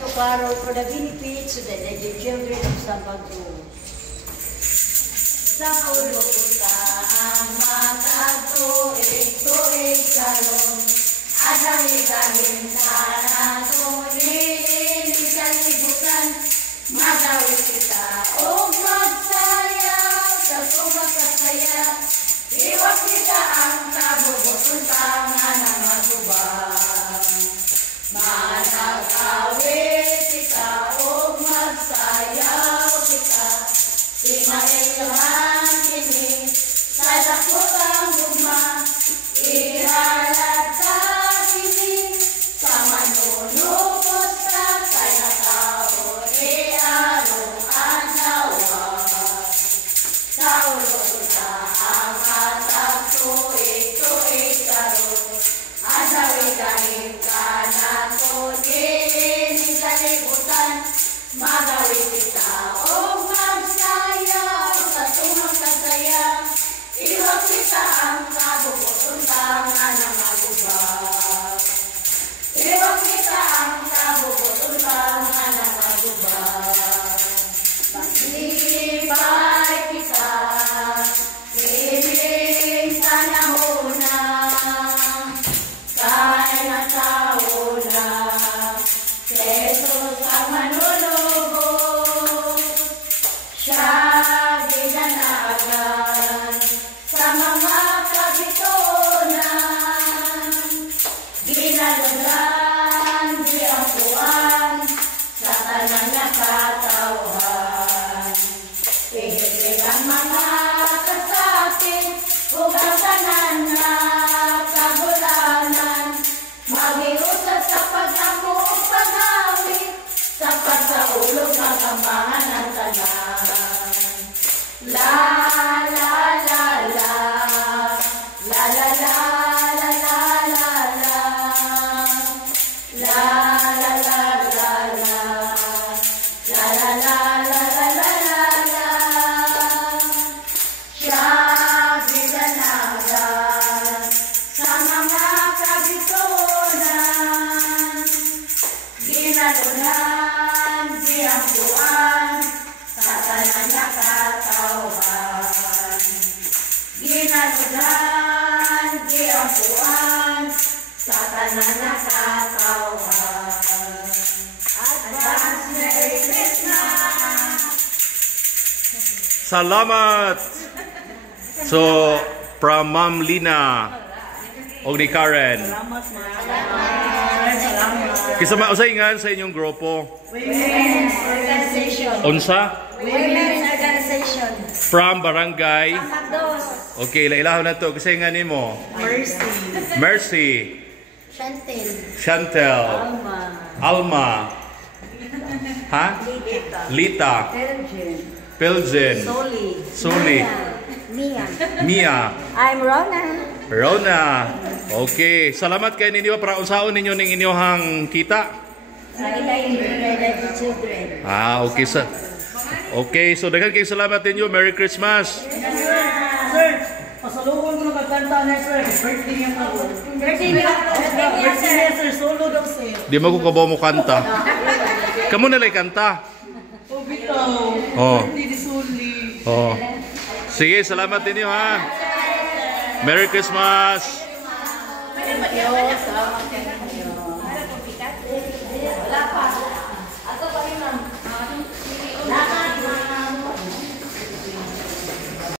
to carol for the benefits of the children of San Pablo. Sa ulo ta ang matagto, ito karon. Adahi-dahin sana to, hindi kalibutan. Magawin kita o magsayaw sa tumakasaya. Iwag kita ang kabubutong tangan ng magubang. Managawin kita o magsayaw kita. Imailhan kini sa dakotang gugma. Ihalat ka kini sa manunukot ka kaya tao iarong anawa. Sa ulo ta ang atagto, ito karon. Adawi-dahin ka na to, hindi kalibutan. Magawin kita o magsayaw sa tumakasaya. Iwag kita ang kabubutong tangan ng magubang. Iwag kita ang kabubutong tangan ng magubang. Maglibay kita, piling sa nahuna, kahit na tauna, Jesus ang manunubos, siya ginanagan sa mga kabitonan, ginalagan, diangkuan, sa tanan na katauhan. Pihit ang mga kasakit, ugasanan na kabulanan, mag-iusap sa pag-ako o pag-awit, sapat sa ulo kagampangan ng tanan. La la la la, la la la la la la la, la la la la la, la la la la la la la. Siya ginanagan sa mga kabitonan, ginalunhan, diangkuan, sa tanan na katauhan. Ginalunhan, diangkuan, sa tanan na katauhan. Advance Merry Christmas! Salamat! So, from Ma'am Lina o ni Karen. Salamat, salamat. Kisa mausaingan sa inyong grupo. Women's Organization. Unsa? Women's Organization. From Barangay. Magdos. Okay, ilailaw na to. Kasi nga nimo. Mercy. Mercy. Chantel. Chantel. Alma. Ha? Lita. Pilgin. Soli. Mia. I'm Rona. Rona. Okay, salamat kay ninyo para unsaon ninyo ning inyong kita. Sa ilalim children. Okay sa. Okay, so daghan kay salamat ninyo. Merry Christmas. Sir, pasalubong mo na kagkanta na sir. Birthday niya po. Birthday niya, Sir. Solo daw sir. Di mo ko kabaw mo kanta. Kamu nalay kanta. Oh, bitaw. Oh. Birthday ni Suli. Oh. Sige, salamat ninyo ha. Merry Christmas. Salamat kayo.